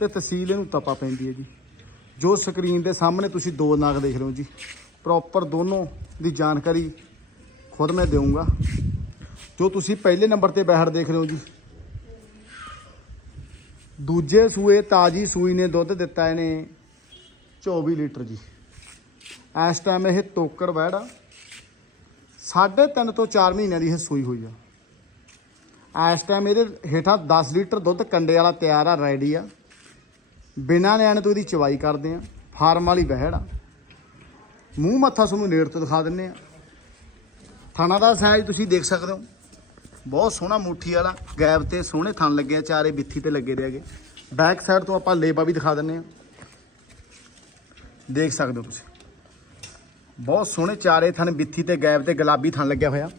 ਤੇ ਤਹਿਸੀਲ ਇਹਨੂੰ ਤਪਾ ਪੈਂਦੀ ਹੈ ਜੀ। ਜੋ ਸਕਰੀਨ ਦੇ ਸਾਹਮਣੇ ਤੁਸੀਂ ਦੋ ਨਾਗ ਦੇਖ ਰਹੇ ਹੋ ਜੀ। ਪ੍ਰੋਪਰ ਦੋਨੋਂ ਦੀ ਜਾਣਕਾਰੀ ਖੁਦ ਮੈਂ ਦੇਵਾਂਗਾ ਜੋ ਤੁਸੀਂ ਪਹਿਲੇ ਨੰਬਰ ਤੇ ਬੈਹੜ ਦੇਖ ਰਹੇ ਹੋ ਜੀ। ਦੂਜੇ ਸੂਏ ਤਾਜੀ ਸੂਈ ਨੇ ਦੁੱਧ ਦਿੱਤਾ ਇਹਨੇ 24 ਲੀਟਰ ਜੀ। ਇਸ ਟਾਈਮ ਇਹ ਤੋਕੜ ਵਹਿੜਾ ਸਾਢੇ ਤਿੰਨ ਤੋਂ 4 ਮਹੀਨਿਆਂ ਦੀ ਇਹ ਸੂਈ ਹੋਈ ਆ। ਇਸ ਟਾਈਮ ਇਹਦੇ ਹੇਠਾਂ 10 ਲੀਟਰ ਦੁੱਧ ਕੰਡੇ ਵਾਲਾ ਤਿਆਰ ਆ, ਰੈਡੀ ਆ। ਬਿਨਾਂ ਨਿਆਣੇ ਤੋਂ ਇਹਦੀ ਚਵਾਈ ਕਰਦੇ ਆ, ਫਾਰਮ ਵਾਲੀ ਵਹਿੜ ਆ। ਮੂੰਹ ਮੱਥਾ ਤੁਹਾਨੂੰ ਨੇੜ ਤੋਂ ਦਿਖਾ ਦਿੰਨੇ ਆ। ਥਾਣਾ ਦਾ ਸਾਈਜ਼ ਤੁਸੀਂ ਦੇਖ ਸਕਦੇ ਹੋ। ਬਹੁਤ ਸੋਹਣਾ ਮੁੱਠੀ ਵਾਲਾ ਗੈਬ ਤੇ ਸੋਹਣੇ ਥਣ ਲੱਗੇ ਆ, ਚਾਰੇ ਬਿੱਥੀ ਤੇ ਲੱਗੇ ਦੇ ਹੈਗੇ ਬੈਕ ਸਾਈਡ ਤੋਂ ਆਪਾਂ ਲੇਬਾ ਵੀ ਦਿਖਾ ਦਿੰਨੇ ਆ। ਦੇਖ ਸਕਦੇ ਹੋ ਤੁਸੀਂ। ਬਹੁਤ ਸੋਹਣੇ ਚਾਰੇ ਥਣ ਬਿੱਥੀ ਤੇ ਗੈਬ ਤੇ ਗੁਲਾਬੀ ਥਣ ਲੱਗਿਆ ਹੋਇਆ।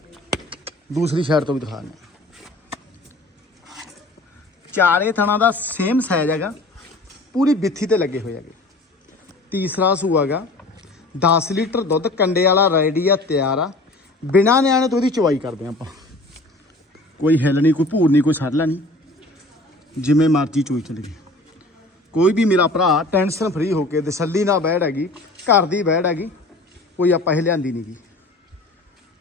ਦੂਸਰੀ ਸਾਈਡ ਤੋਂ ਵੀ ਦਿਖਾ ਦਿੰਨੇ ਚਾਰੇ ਥਣਾਂ ਦਾ ਸੇਮ ਸਾਈਜ਼ ਹੈਗਾ। ਪੂਰੀ ਬਿੱਥੀ ਤੇ ਲੱਗੇ ਹੋਏ ਹੈਗੇ। ਤੀਸਰਾ ਸੂਆਗਾ 10 ਲੀਟਰ ਦੁੱਧ ਕੰਡੇ ਵਾਲਾ ਰੈਡੀ ਆ ਤਿਆਰ ਆ। ਬਿਨਾਂ ਨਿਆਣੇ ਤੋਂ ਉਹਦੀ ਚਵਾਈ ਕਰਦੇ ਆ ਆਪਾਂ। ਕੋਈ ਹਿੱਲ ਨਹੀਂ, ਕੋਈ ਭੂਰ ਨਹੀਂ, ਕੋਈ ਸੱਲਾ ਨਹੀਂ। ਜਿਵੇਂ ਮਰਜ਼ੀ ਚੋਈ ਚਲੇ ਗਈ ਕੋਈ ਵੀ ਮੇਰਾ ਭਰਾ ਟੈਨਸ਼ਨ ਫਰੀ ਹੋ ਕੇ ਦਸੱਲੀ ਨਾਲ ਬੈੜ ਹੈਗੀ, ਘਰ ਦੀ ਬੈੜ ਹੈਗੀ, ਕੋਈ ਆਪਾਂ ਇਹ ਲਿਆਂਦੀ ਨਹੀਂ ਗੀ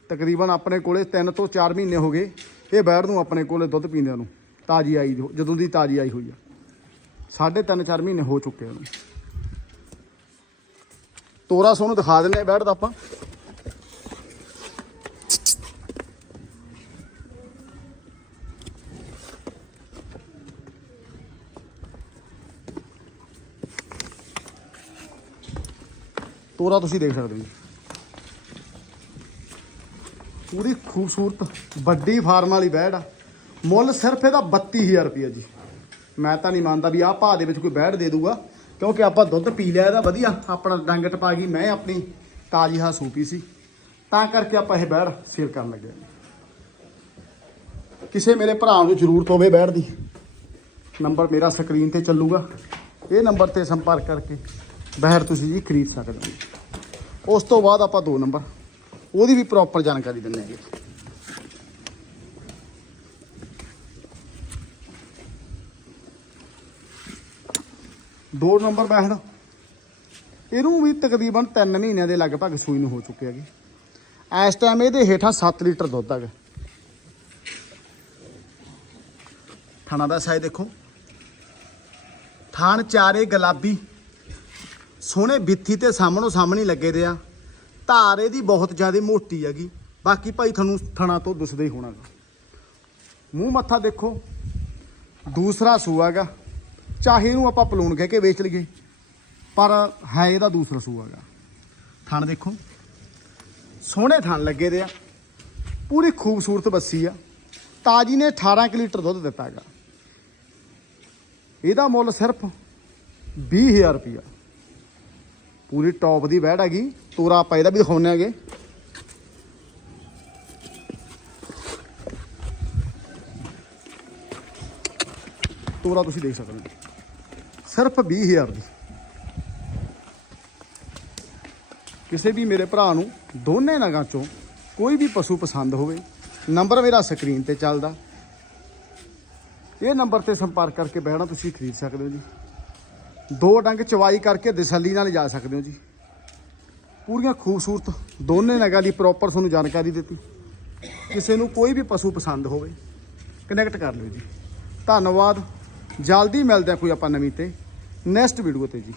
ਤਕਰੀਬਨ ਆਪਣੇ ਕੋਲੇ 3 ਤੋਂ 4 ਮਹੀਨੇ ਹੋ ਗਏ, ਇਹ ਬੈੜ ਨੂੰ ਆਪਣੇ ਕੋਲੇ ਦੁੱਧ ਪੀਂਦਿਆਂ ਨੂੰ। ਤਾਜੀ ਆਈ ਜੋ- ਜਦੋਂ ਦੀ ਤਾਜੀ ਆਈ ਹੋਈ ਆ। ਸਾਢੇ ਤਿੰਨ 4 ਮਹੀਨੇ ਹੋ ਚੁੱਕੇ ਉਹਨੂੰ। ਤੋਰਾ ਸੋਨੂੰ ਦਿਖਾ ਦਿੰਨੇ ਬੈੜ ਦਾ ਆਪਾਂ। ਤੋਰਾ ਤੁਸੀਂ ਦੇਖ ਸਕਦੇ ਹੋ ਜੀ। ਪੂਰੀ ਖੂਬਸੂਰਤ ਵੱਡੀ ਫਾਰਮ ਵਾਲੀ ਬੈੜ ਆ। ਮੁੱਲ ਸਿਰਫ ਇਹਦਾ 32000 ਰੁਪਏ ਜੀ। ਮੈਂ ਤਾਂ ਨਹੀਂ ਮੰਨਦਾ ਵੀ ਆਹ ਭਾਅ ਦੇ ਵਿੱਚ ਕੋਈ ਬੈੜ ਦੇ ਦੂਗਾ, ਕਿਉਂਕਿ ਆਪਾਂ ਦੁੱਧ ਪੀ ਲਿਆ ਇਹਦਾ ਵਧੀਆ, ਆਪਣਾ ਡੰਗ ਟਪਾ ਗਈ ਮੈਂ ਆਪਣੀ ਤਾਜੀ ਹਾ ਸੂਪੀ ਸੀ। ਤਾਂ ਕਰਕੇ ਆਪਾਂ ਇਹ ਬੈੜ ਸੇਲ ਕਰਨ ਲੱਗੇ ਕਿਸੇ ਮੇਰੇ ਭਰਾ ਨੂੰ ਜ਼ਰੂਰਤ ਹੋਵੇ ਬੈੜ ਦੀ, ਨੰਬਰ ਮੇਰਾ ਸਕਰੀਨ ਤੇ ਚੱਲੂਗਾ। ਇਹ ਨੰਬਰ ਤੇ ਸੰਪਰਕ ਕਰਕੇ ਬੈੜ ਤੁਸੀਂ ਜੀ ਖਰੀਦ ਸਕਦੇ ਹੋ। ਉਸ ਤੋਂ ਬਾਅਦ ਆਪਾਂ ਦੋ ਨੰਬਰ, ਉਹਦੀ ਵੀ ਪ੍ਰੋਪਰ ਜਾਣਕਾਰੀ ਦਿੰਦੇ ਹੈਗੇ ਦੋ ਨੰਬਰ ਬੈਠ। ਇਹਨੂੰ ਵੀ ਤਕਰੀਬਨ 3 ਮਹੀਨਿਆਂ ਦੇ ਲਗਭਗ ਸੂਈ ਨੂੰ ਹੋ ਚੁੱਕੇ ਹੈਗੇ। ਇਸ ਟਾਈਮ ਇਹਦੇ ਹੇਠਾਂ 7 ਲੀਟਰ ਦੁੱਧ ਹੈਗਾ। ਥਾਣਾ ਦਾ ਸਾਈਜ਼ ਦੇਖੋ। ਥਾਣ ਚਾਰੇ ਗੁਲਾਬੀ, ਸੋਹਣੇ ਬਿੱਥੀ ਤੇ ਸਾਹਮਣੋਂ ਸਾਹਮਣੇ ਲੱਗੇ ਦੇ ਆ। ਧਾਰ ਇਹਦੀ ਬਹੁਤ ਜ਼ਿਆਦਾ ਮੋਟੀ ਹੈਗੀ। ਬਾਕੀ ਭਾਈ ਤੁਹਾਨੂੰ ਥਣਾ ਤੋਂ ਦਿਸਦਾ ਹੀ ਹੋਣਾ ਗਾ। ਮੂੰਹ ਮੱਥਾ ਦੇਖੋ। ਦੂਸਰਾ ਸੂਆਗਾ ਚਾਹੇ ਇਹਨੂੰ ਆਪਾਂ ਪਲੂਣ ਕਹਿ ਕੇ ਵੇਚ ਲਈਏ, ਪਰ ਹੈ ਇਹਦਾ ਦੂਸਰਾ ਸੂਆਗਾ ਥਣ ਦੇਖੋ। ਸੋਹਣੇ ਥਣ ਲੱਗੇ ਦੇ ਆ। ਪੂਰੀ ਖੂਬਸੂਰਤ ਬੱਸੀ ਆ। ਤਾਜੀ ਨੇ 18 ਕਿ ਲੀਟਰ ਦੁੱਧ ਦਿੱਤਾ ਹੈਗਾ। ਇਹਦਾ ਮੁੱਲ ਸਿਰਫ 20000 ਰੁਪਇਆ ਪੂਰੀ ਟੌਪ ਦੀ ਬੈੜ ਹੈਗੀ। ਤੋਰਾ ਆਪਾਂ ਇਹਦਾ ਵੀ ਦਿਖਾਉਂਦੇ ਹੈਗੇ। ਤੋਰਾ ਤੁਸੀਂ ਦੇਖ ਸਕਦੇ ਹੋ। ਸਿਰਫ 20000 ਦੀ। ਕਿਸੇ ਵੀ ਮੇਰੇ ਭਰਾ ਨੂੰ ਦੋਨੇ ਨਗਾਂ ਚੋਂ ਕੋਈ ਵੀ ਪਸ਼ੂ ਪਸੰਦ ਹੋਵੇ, ਨੰਬਰ ਮੇਰਾ ਸਕਰੀਨ ਤੇ ਚੱਲਦਾ। ਇਹ ਨੰਬਰ ਤੇ ਸੰਪਰਕ ਕਰਕੇ ਬਹਿਣਾ ਤੁਸੀਂ ਖਰੀਦ ਸਕਦੇ ਹੋ ਜੀ। ਦੋ ਡੰਗ ਚਵਾਈ ਕਰਕੇ ਦਸੱਲੀ ਨਾਲ ਜਾ ਸਕਦੇ ਹੋ ਜੀ। ਪੂਰੀਆਂ ਖੂਬਸੂਰਤ ਦੋਨੇ ਨਗਾਂ ਦੀ ਪ੍ਰੋਪਰ ਤੁਹਾਨੂੰ ਜਾਣਕਾਰੀ ਦਿੱਤੀ। ਕਿਸੇ ਨੂੰ ਕੋਈ ਵੀ ਪਸ਼ੂ ਪਸੰਦ ਹੋਵੇ ਕਨੈਕਟ ਕਰ ਲਿਓ ਜੀ। ਧੰਨਵਾਦ। ਜਲਦੀ ਮਿਲਦੇ ਆ ਕੋਈ ਆਪਾਂ ਨਵੀਂ ਤੇ। ਨੈਕਸਟ ਵੀਡੀਓ ਤੇ ਜੀ।